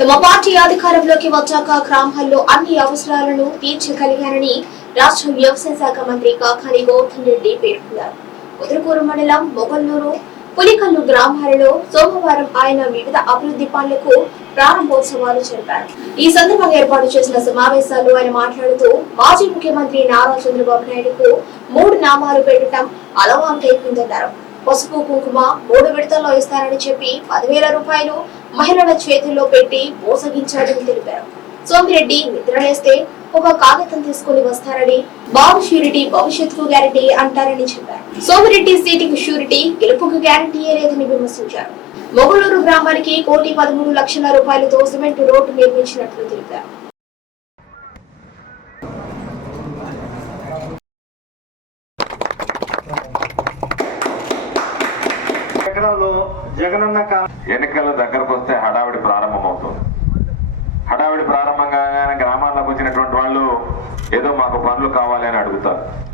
తమ పార్టీ అధికారంలోకి వచ్చాక గ్రామాల్లో అన్ని అవసరాలను తీర్చగలిగారని రాష్ట్ర వ్యవసాయ శాఖ మంత్రి కాకాని గౌతమ్ రెడ్డి పేర్కొన్నారు. ఉదరకూరు మండలం మొగల్లూరు పులికల్లు గ్రామాలలో సోమవారం ఆయన వివిధ అభివృద్ధి పనులకు ప్రారంభోత్సవాలు జరిపారు. ఈ సందర్భంగా ఏర్పాటు చేసిన సమావేశాల్లో ఆయన మాట్లాడుతూ మాజీ ముఖ్యమంత్రి నారా చంద్రబాబు నాయుడుకు మూడు నామాలు పెట్టడం అలవాటు అయిపోయిందన్నారు పసుపు కుంకుమ మూడు విడతల్లో ఇస్తారని చెప్పి పదివేల రూపాయలు మహిళల చేతుల్లో పెట్టి మోసగించారని తెలిపారు. సోమిరెడ్డి నిద్రలేస్తే ఒక కాగితం తీసుకుని వస్తారని బాబు షూరిటీ భవిష్యత్తుకు గ్యారంటీ అంటారని చెప్పారు. సోమిరెడ్డి సీటుకు షూరిటీ గెలుపుకు గ్యారంటీ లేదని విమర్శించారు. మొగలూరు గ్రామానికి కోటి పదమూడు లక్షల రూపాయలతో సిమెంట్ రోడ్డు నిర్మించినట్లు తెలిపారు ఎకరాలు జగనన్న కా- ఎన్నికల దగ్గరకు వస్తే హడావిడి ప్రారంభమవుతుంది. హడావిడి ప్రారంభంగా గ్రామాల్లోకి వచ్చినటువంటి వాళ్ళు ఏదో మాకు పనులు కావాలి అని అడుగుతారు.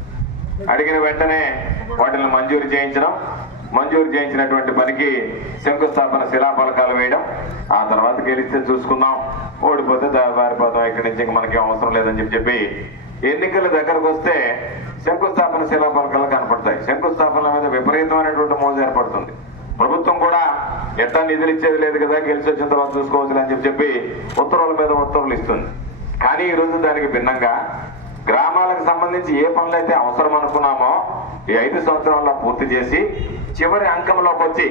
అడిగిన వెంటనే వాటిని మంజూరు చేయించడం మంజూరు చేయించినటువంటి పనికి శంకుస్థాపన శిలాఫలకాలు వేయడం ఆ తర్వాత గెలిస్తే చూసుకుందాం. ఓడిపోతే దారిపోతాం ఇక్కడి నుంచి మనకేం అవసరం లేదని చెప్పి చెప్పి ఎన్నికల దగ్గరకు వస్తే శంకుస్థాపన శిలాఫలకాలు కనపడతాయి. శంకుస్థాపనల మీద విపరీతమైనటువంటి మోజు ఏర్పడుతుంది. ప్రభుత్వం కూడా ఎట్టా నిధులు ఇచ్చేది లేదు కదా గెలిచి వచ్చిన తర్వాత చూసుకోవచ్చు అని చెప్పి చెప్పి ఉత్తర్వుల మీద ఉత్తర్వులు ఇస్తుంది. కానీ ఈ రోజు దానికి భిన్నంగా గ్రామాలకు సంబంధించి ఏ పనులు అయితే అవసరం అనుకున్నామో ఈ ఐదు సంవత్సరాల్లో పూర్తి చేసి చివరి అంకంలోకి వచ్చి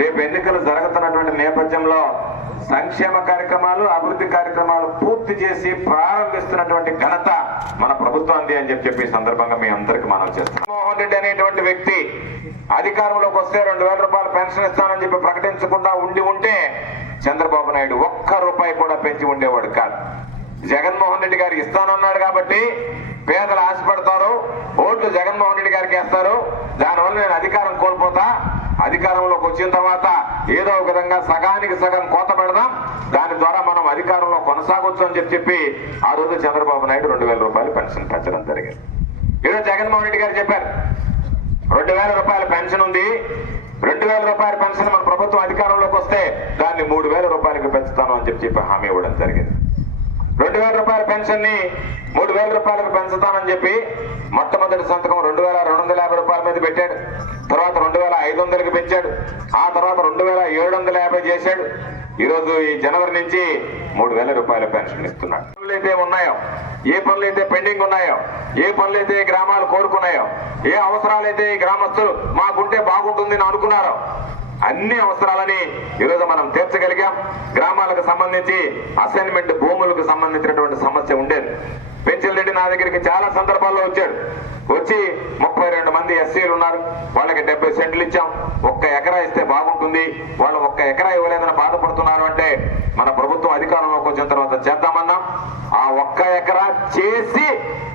రేపు ఎన్నికలు జరుగుతున్నటువంటి నేపథ్యంలో సంక్షేమ కార్యక్రమాలు అభివృద్ధి కార్యక్రమాలు పూర్తి చేసి ప్రారంభిస్తున్నటువంటి ఘనత మన ప్రభుత్వాన్ని అని చెప్పి చెప్పి సందర్భంగా మీ అందరికి మనం చేస్తాం మోహన్ రెడ్డి అనేటువంటి వ్యక్తి అధికారంలోకి వస్తే రెండు వేల రూపాయలు పెన్షన్ ఇస్తానని చెప్పి ప్రకటించకుండా ఉండి ఉంటే చంద్రబాబు నాయుడు ఒక్క రూపాయి కూడా పెంచి ఉండేవాడు కాదు. జగన్మోహన్ రెడ్డి గారు ఇస్తానన్నాడు కాబట్టి పేదలు ఆశపడతారు ఓట్లు జగన్మోహన్ రెడ్డి గారికి వేస్తారు. దానివల్ల నేను అధికారం కోల్పోతా అధికారంలోకి వచ్చిన తర్వాత ఏదో ఒక విధంగా సగానికి సగం కోత పెడదాం. దాని ద్వారా మనం అధికారంలో కొనసాగొచ్చు అని చెప్పి చెప్పి ఆ రోజు చంద్రబాబు నాయుడు రెండు వేల రూపాయలు పెన్షన్ పెంచడం జరిగింది. ఈరోజు జగన్మోహన్ రెడ్డి గారు చెప్పారు రెండు వేల రూపాయల పెన్షన్ ఉంది. రెండు వేల రూపాయల పెన్షన్ మన ప్రభుత్వం అధికారంలోకి వస్తే దాన్ని మూడు వేల రూపాయలకు పెంచుతాను అని చెప్పి చెప్పి హామీ ఇవ్వడం జరిగింది. రెండు వేల రూపాయల పెన్షన్ని మూడు వేల రూపాయలకు పెంచుతానని చెప్పి మొట్టమొదటి సంతకం రెండు వేల రెండు వందల యాభై రూపాయల మీద పెట్టాడు. తర్వాత రెండు వేల ఐదు వందలకి పెంచాడు. ఆ తర్వాత రెండు వేల ఏడు వందల యాభై చేశాడు. ఈరోజు ఈ జనవరి నుంచి మూడు వేల రూపాయల పెన్షన్ ఇస్తున్నాడు. అయితే ఉన్నాయో ఏ పనులు అయితే పెండింగ్ ఉన్నాయో ఏ పనులు అయితే గ్రామాలు కోరుకున్నాయో ఏ అవసరాలైతే ఈ గ్రామస్తులు మాకుంటే బాగుంటుంది అని అనుకున్నారో అన్ని అవసరాలని ఈరోజు మనం తీర్చగలిగాం. గ్రామాలకు సంబంధించి అసైన్మెంట్ భూములకు సంబంధించినటువంటి సమస్య ఉండేది. పెంచిరెడ్డి నా దగ్గరికి చాలా సందర్భాల్లో వచ్చాడు. వచ్చి ముప్పై రెండు మంది ఎస్సీలు ఉన్నారు. వాళ్ళకి డెబ్బై సెంట్లు ఇచ్చాం. ఒక్క ఎకరా ఇస్తే బాగుంటుంది. వాళ్ళు ఒక్క ఎకరా ఇవ్వలేదని బాధ అంటే మన ప్రభుత్వం అధికారంలోకి వచ్చిన తర్వాత చేద్దామన్నాం ఆ ఒక్క చేసి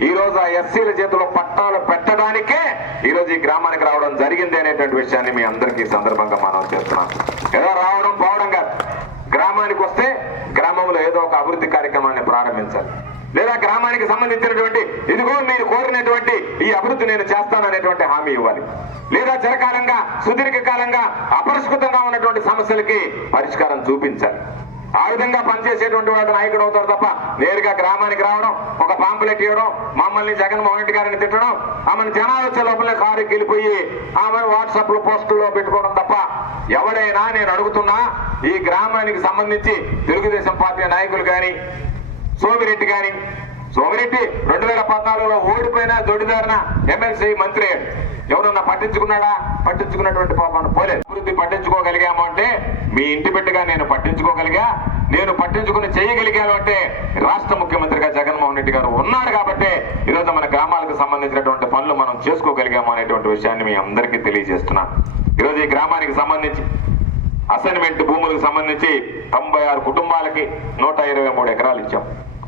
ఈ రోజు ఆ ఎస్సీల చేతిలో పట్టాలు పెట్టడానికే ఈ రోజు ఈ గ్రామానికి రావడం జరిగింది అనేటువంటి విషయాన్ని మీ అందరికీ సందర్భంగా మనం చేస్తున్నాం. ఏదో రావడం పోవడం కాదు. గ్రామానికి వస్తే గ్రామంలో ఏదో ఒక అభివృద్ధి కార్యక్రమాన్ని ప్రారంభించాలి. లేదా గ్రామానికి సంబంధించినటువంటి ఇదిగో మీరు కోరినటువంటి ఈ అభివృద్ధి నేను చేస్తాననేటువంటి హామీ ఇవ్వాలి. లేదా చిరకాలంగా సుదీర్ఘ కాలంగా అపరిష్కృతంగా ఉన్నటువంటి సమస్యలకి పరిష్కారం చూపించాలి. ఆ విధంగా పనిచేసేటువంటి వాడు నాయకుడు అవుతారు తప్ప నేరుగా గ్రామానికి రావడం ఒక పాంపులెట్ ఇవ్వడం మమ్మల్ని జగన్మోహన్ రెడ్డి గారిని తిట్టడం ఆమెను జనాలు వచ్చే లోపలే కారుకి వెళ్ళిపోయి ఆమెను వాట్సాప్లో పోస్టుల్లో పెట్టుకోవడం తప్ప ఎవడైనా నేను అడుగుతున్నా ఈ గ్రామానికి సంబంధించి తెలుగుదేశం పార్టీ నాయకులు కానీ సోమిరెడ్డి కానీ సోమిరెడ్డి రెండు వేల పద్నాలుగులో ఓడిపోయిన దొడిదారిన ఎమ్మెల్సీ మంత్రి ఎవరన్నా పట్టించుకున్నాడా? పట్టించుకున్నటువంటి పాపను పోలేదు. అభివృద్ధి పట్టించుకోగలిగాము అంటే మీ ఇంటి బిడ్డగా నేను పట్టించుకోగలిగా నేను పట్టించుకుని చేయగలిగాను అంటే రాష్ట్ర ముఖ్యమంత్రిగా జగన్మోహన్ రెడ్డి గారు ఉన్నాడు కాబట్టి ఈరోజు మన గ్రామాలకు సంబంధించినటువంటి పనులు మనం చేసుకోగలిగాము అనేటువంటి విషయాన్ని మీ అందరికీ తెలియజేస్తున్నాను ఈరోజు ఈ గ్రామానికి సంబంధించి అసైన్మెంట్ భూములకు సంబంధించి తొంభై ఆరు కుటుంబాలకి నూట ఇరవై మూడు ఎకరాలు ఇచ్చాం.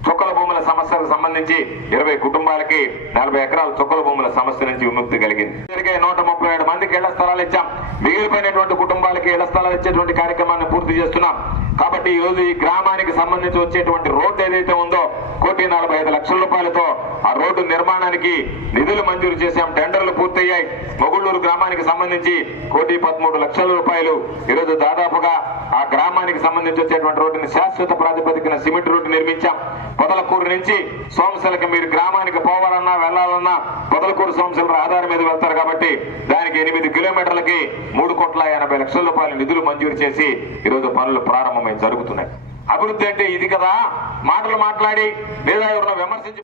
చుక్కల భూముల సమస్యలకు సంబంధించి ఇరవై కుటుంబాలకి నలభై ఎకరాల చుక్కల భూముల సమస్య నుంచి విముక్తి కలిగింది. జరిగే నూట ముప్పై ఏడు మందికి ఇళ్ళ స్థలాలు ఇచ్చాం. మిగిలిపోయినటువంటి కుటుంబాలకి ఇళ్ళ స్థలాలు ఇచ్చేటువంటి కార్యక్రమాన్ని పూర్తి చేస్తున్నాం. కాబట్టి ఈ రోజు ఈ గ్రామానికి సంబంధించి వచ్చేటువంటి రోడ్డు ఏదైతే ఉందో కోటి నలభై ఐదు లక్షల రూపాయలతో ఆ రోడ్డు నిర్మాణానికి నిధులు మంజూరు చేశాం. టెండర్లు పూర్తయ్యాయి. మొగుళ్ళూరు గ్రామానికి సంబంధించి కోటి పదమూడు లక్షల రూపాయలు. ఈరోజు దాదాపుగా ఆ గ్రామానికి సంబంధించి వచ్చేటువంటి రోడ్డుని శాశ్వత ప్రాతిపదికన సిమెంట్ రోడ్డు నిర్మించాం. పొదలకూరు నుంచి సోమశలకి మీరు గ్రామానికి పోవాలన్నా వెళ్ళాలన్నా పొదలకూరు సోమశల రహదారి మీద వెళ్తారు కాబట్టి దానికి ఎనిమిది కిలోమీటర్లకి మూడు కోట్ల ఎనభై లక్షల రూపాయల నిధులు మంజూరు చేసి ఈరోజు పనులు ప్రారంభం జరుగుతున్నాయి అభివృద్ధి అంటే ఇది కదా. మాటలు మాట్లాడి లేదా ఎవరినో విమర్శించి